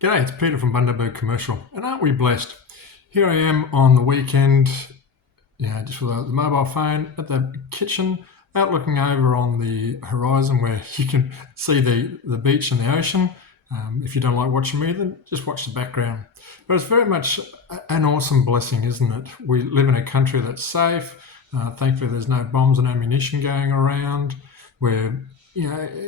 G'day, it's Peter from Bundaberg Commercial, and aren't we blessed? Here I am on the weekend, just with the mobile phone at the kitchen, out looking over on the horizon where you can see the beach and the ocean. If you don't like watching me, then just watch the background. But it's very much an awesome blessing, isn't it? We live in a country that's safe. Thankfully, there's no bombs and ammunition going around. We're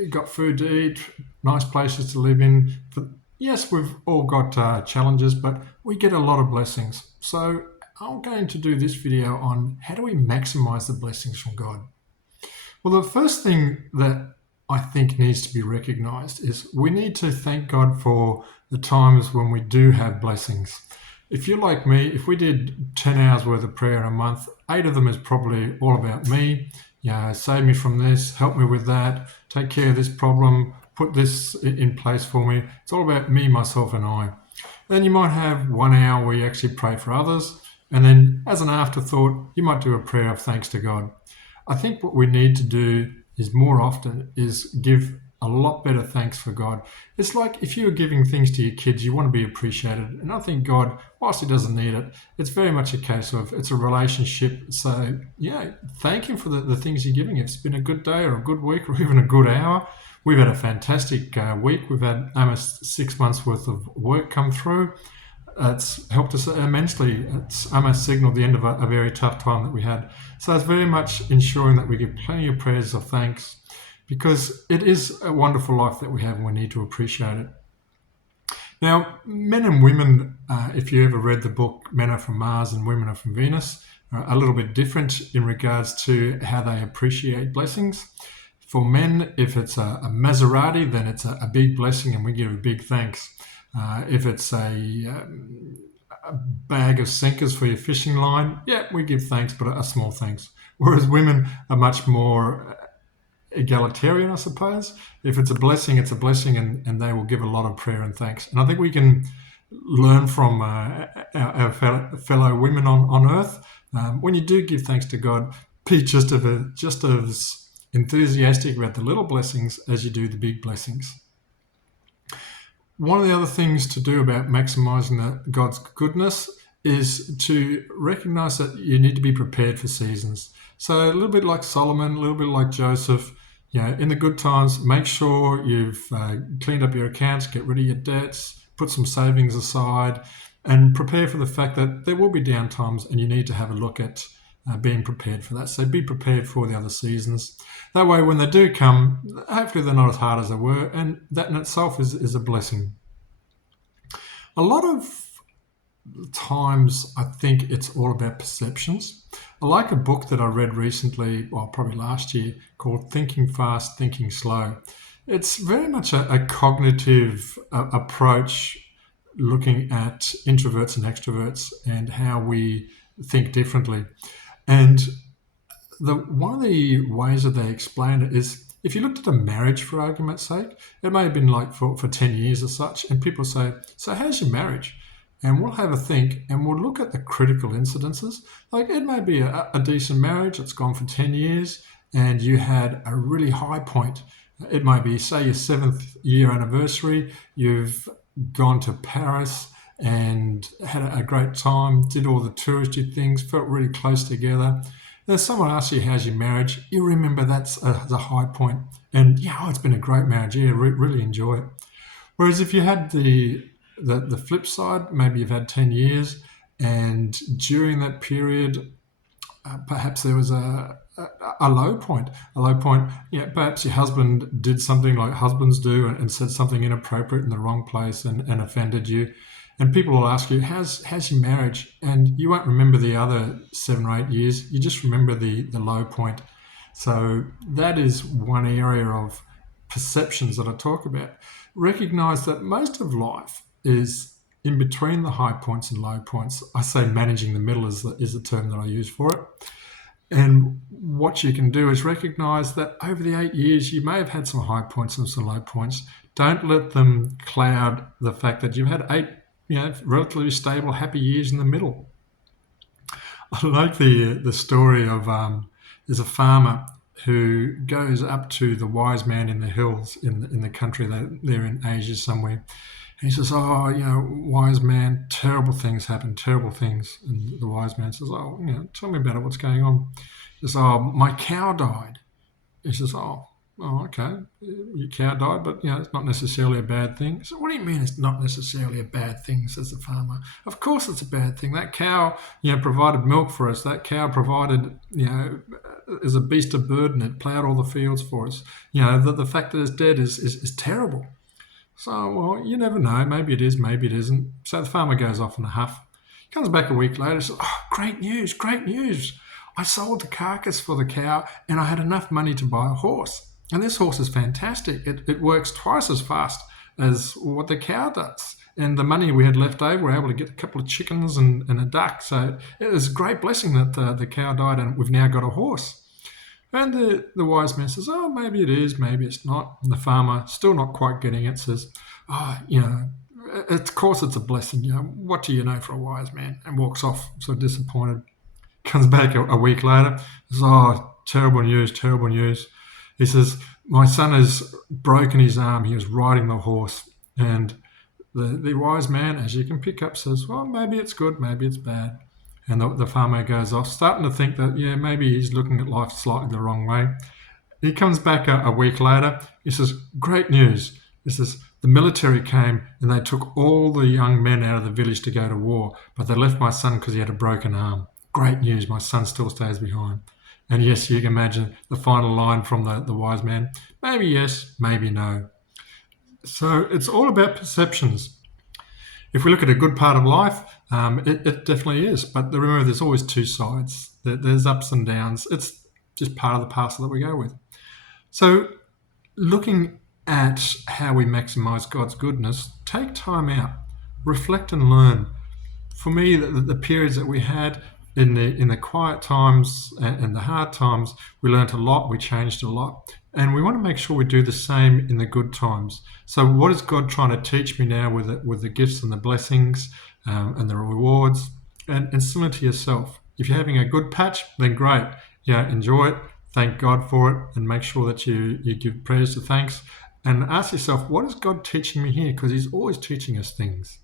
got food to eat, nice places to live in. But yes, we've all got challenges, but we get a lot of blessings. So I'm going to do this video on how do we maximize the blessings from God. Well, the first thing that I think needs to be recognized is we need to thank God for the times when we do have blessings. If you're like me, if we did 10 hours worth of prayer in a month, 8 of them is probably all about me. Save me from this, help me with that, take care of this problem, put this in place for me. It's all about me, myself, and I. Then you might have 1 hour where you actually pray for others. And then as an afterthought, you might do a prayer of thanks to God. I think what we need to do is more often is give a lot better thanks for God. It's like if you were giving things to your kids, you want to be appreciated. And I think God, whilst he doesn't need it, it's very much a case of it's a relationship. So, thank him for the things you're giving. If it's been a good day or a good week or even a good hour. We've had a fantastic week. We've had almost 6 months worth of work come through. It's helped us immensely. It's almost signalled the end of a very tough time that we had. So it's very much ensuring that we give plenty of prayers of thanks, because it is a wonderful life that we have and we need to appreciate it. Now, men and women, if you ever read the book Men Are From Mars and Women Are From Venus, are a little bit different in regards to how they appreciate blessings. For men, if it's a Maserati, then it's a big blessing and we give a big thanks. If it's a bag of sinkers for your fishing line, we give thanks, but a small thanks. Whereas women are much more egalitarian, I suppose. If it's a blessing, it's a blessing, and they will give a lot of prayer and thanks. And I think we can learn from our fellow women on earth. When you do give thanks to God, be just as enthusiastic about the little blessings as you do the big blessings. One of the other things to do about maximizing God's goodness is to recognize that you need to be prepared for seasons. So a little bit like Solomon, a little bit like Joseph, in the good times, make sure you've cleaned up your accounts, get rid of your debts, put some savings aside, and prepare for the fact that there will be down times and you need to have a look at being prepared for that. So be prepared for the other seasons. That way, when they do come, hopefully they're not as hard as they were, and that in itself is a blessing. A lot of times, I think it's all about perceptions. I like a book that I read recently, probably last year, called Thinking Fast, Thinking Slow. It's very much a cognitive approach looking at introverts and extroverts and how we think differently. And one of the ways that they explain it is, if you looked at a marriage, for argument's sake, it may have been like for 10 years or such, and people say, so how's your marriage? And we'll have a think and we'll look at the critical incidences. Like it may be a decent marriage that's gone for 10 years and you had a really high point. It may be, say, your 7th year anniversary, you've gone to Paris and had a great time, did all the touristy things, felt really close together. And if someone asks you, how's your marriage? You remember that's the high point. And it's been a great marriage. Really enjoy it. Whereas if you had the flip side, maybe you've had 10 years and during that period, perhaps there was a low point. Perhaps your husband did something like husbands do and said something inappropriate in the wrong place and offended you. And people will ask you, how's your marriage? And you won't remember the other 7 or 8 years. You just remember the low point. So that is one area of perceptions that I talk about. Recognize that most of life is in between the high points and low points. I say managing the middle is the term that I use for it. And what you can do is recognize that over the 8 years, you may have had some high points and some low points. Don't let them cloud the fact that you've had 8 relatively stable, happy years in the middle. I like the story of there's a farmer who goes up to the wise man in the hills in the country. They're in Asia somewhere. He says, "Oh, wise man, terrible things happen, terrible things." And the wise man says, "Oh, tell me about it. What's going on?" He says, "Oh, my cow died." He says, "Oh, okay. Your cow died, but it's not necessarily a bad thing." So, "What do you mean it's not necessarily a bad thing?" says the farmer. "Of course it's a bad thing. That cow, provided milk for us. That cow provided, is a beast of burden. It ploughed all the fields for us. The fact that it's dead is terrible." So, well, you never know. Maybe it is, maybe it isn't. So the farmer goes off in a huff. Comes back a week later and says, "Oh, great news, great news. I sold the carcass for the cow and I had enough money to buy a horse. And this horse is fantastic. It works twice as fast as what the cow does. And the money we had left over, we were able to get a couple of chickens and a duck. So it was a great blessing that the cow died and we've now got a horse." And the wise man says, "Oh, maybe it is, maybe it's not." And the farmer, still not quite getting it, says, "Oh, of course it's a blessing. What do you know for a wise man?" And walks off, so disappointed. Comes back a week later, says, "Oh, terrible news, terrible news." He says, "My son has broken his arm. He was riding the horse." And the wise man, as you can pick up, says, "Well, maybe it's good, maybe it's bad." And the farmer goes off, starting to think that, maybe he's looking at life slightly the wrong way. He comes back a week later. He says, "Great news." He says, "The military came and they took all the young men out of the village to go to war, but they left my son because he had a broken arm. Great news, my son still stays behind." And yes, you can imagine the final line from the wise man. Maybe yes, maybe no. So it's all about perceptions. If we look at a good part of life, it definitely is. But remember, there's always two sides. There's ups and downs. It's just part of the parcel that we go with. So looking at how we maximize God's goodness, take time out, reflect and learn. For me, the periods that we had in the quiet times and the hard times, we learnt a lot, we changed a lot. And we want to make sure we do the same in the good times. So what is God trying to teach me now with the gifts and the blessings and the rewards? And similar to yourself. If you're having a good patch, then great. Enjoy it, thank God for it, and make sure that you give prayers to thanks. And ask yourself, what is God teaching me here? Because He's always teaching us things.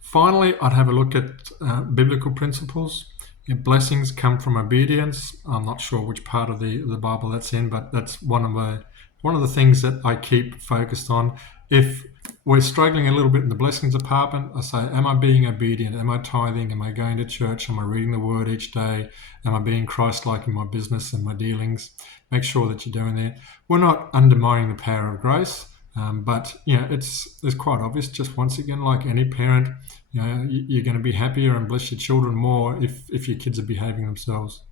Finally, I'd have a look at biblical principles. Blessings come from obedience. I'm not sure which part of the Bible that's in, but that's one of the things that I keep focused on. If we're struggling a little bit in the blessings department, I say, am I being obedient? Am I tithing? Am I going to church? Am I reading the Word each day? Am I being Christ-like in my business and my dealings? Make sure that you're doing that. We're not undermining the power of grace. But it's quite obvious. Just once again, like any parent, you're going to be happier and bless your children more if your kids are behaving themselves.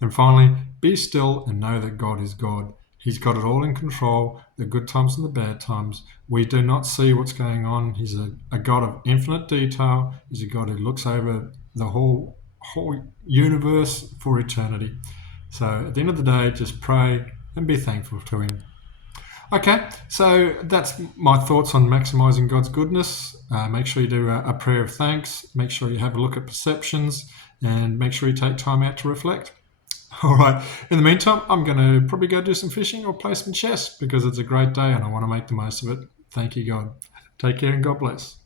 And finally, be still and know that God is God. He's got it all in control, the good times and the bad times. We do not see what's going on. He's a God of infinite detail. He's a God who looks over the whole universe for eternity. So at the end of the day, just pray and be thankful to Him. Okay, so that's my thoughts on maximizing God's goodness. Make sure you do a prayer of thanks. Make sure you have a look at perceptions and make sure you take time out to reflect. All right, in the meantime, I'm going to probably go do some fishing or play some chess because it's a great day and I want to make the most of it. Thank you, God. Take care and God bless.